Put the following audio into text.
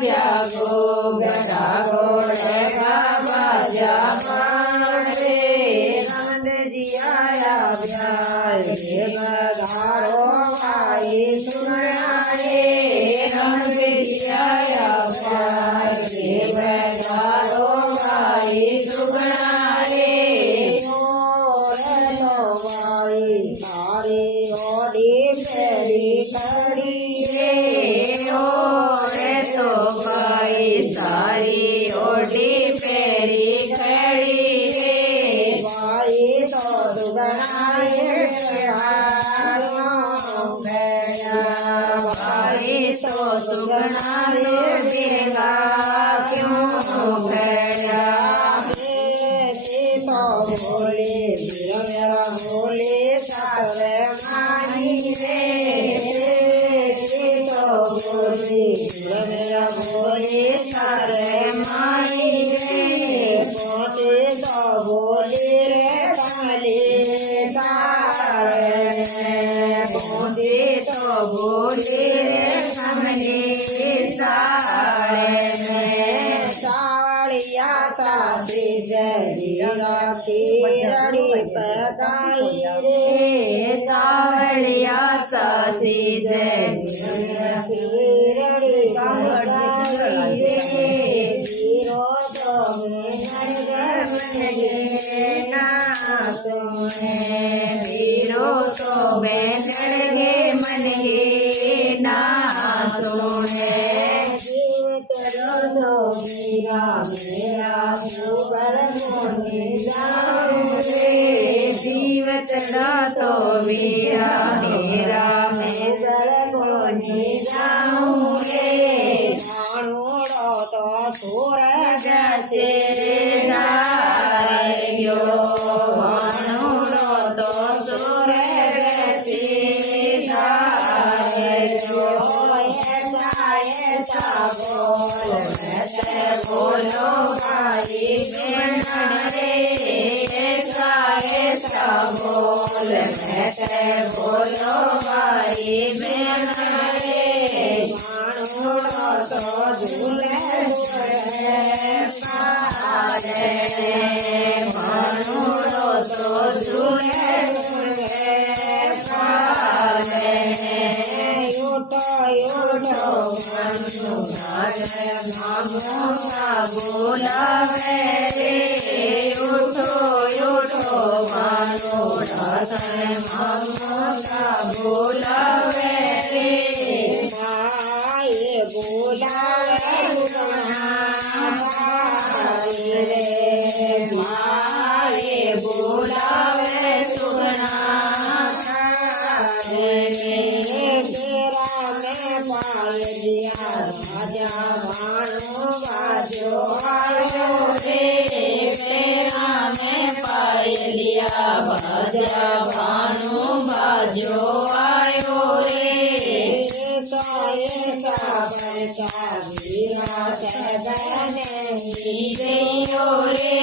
त्यागो गटा घोड़े का बाजा मारे नंद जी आया प्यार के बधारो भाई सुनाए नंद जी आया प्यार के बधारो भाई सुनाए सारी ओडी पेरी करी रे ओरे तो भाई सारी ओडी पेरी खड़ी रे भाई तो दुगनाए भाई तो सुगनाए देगा क्यों भेड़ा तो बोले मेरा बोले सारे मानी रे तो बोले मेरा बोले सारे मानी रे पोते तो बोले रे कमले सारे पोते तो बोले रे कमले सारे सावलिया सासे जरिया रड़ी पकाई रे चावलिया सासे जरिया रड़ी पकाई रे हीरो तो नरग मनगे ना तुने हीरो तो नरगे मनगे ना सुने करो मेरा मेरा ऊपर मोनी जाऊं रे जीवत तो मेरा मेरा मेरा मोनी जाऊं रे मानोड़ो तो सूरज से नायो मानोड़ो तो सूरज से नायो बोलो भाई बहन रे ऐसा बोल मैं बोलो भाई बहन रे मानो तो झूले पारे मानो तो झूले पारे बोलावे रे उठो उठो मानो राधे मामोता बोलावे रे माए बोलावे रे माए बोलावे सुगना राजा भानु बाजो आयो रे मेरा में पाए लिया बाजा भानु बाजो आयो रे का बरसा वीरा से बने रे